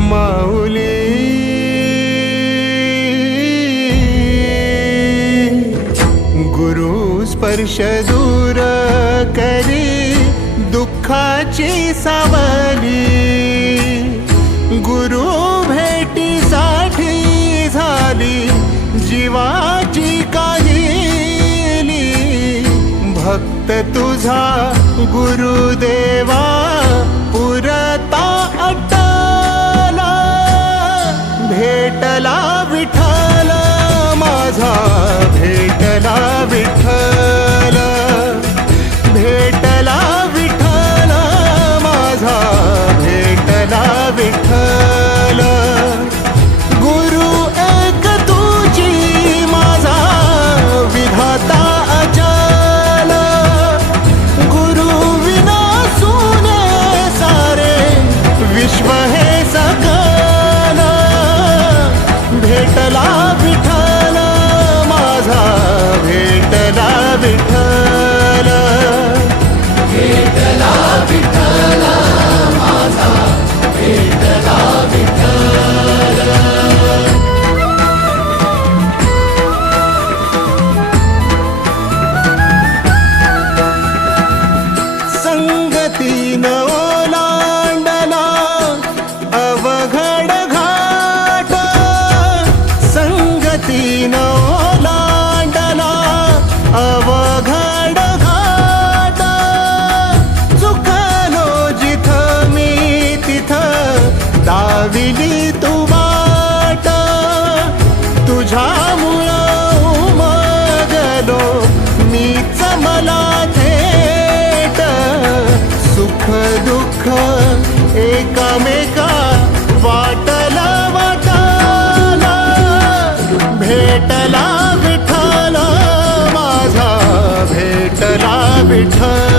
माऊली. गुरु स्पर्श दूर करी दुःखाची सावली. गुरु भेटीसाठी झाली जीवाची काहिली. भक्त तुझा गुरुदेवा पुरता अटला. भेटला विठ्ठल माझा, भेटला विठ्ठल. भेटला विठ्ठल माझा, भेटला विठ्ठल. गुरु एक तुझी माझा विधाता अचल. गुरु विना सुने सारे विश्व हे सकल. भेटला विठ्ठल माझा, भेटला विठ्ठल. भेटला विठ्ठल माझा, भेटला विठ्ठल. संगतीन ओलांडला अवघड घाट. संगतीन ओलांडला अवघड घाट. चुकलो जिथं मी तिथं दाविली तू वाट. तुझ्यामुळं उमगलो मीच मला थेट. सुख दुःख एकामेका वाटला वाटाला. भेटला विठ्ठल माझा, भेटला विठ्ठल.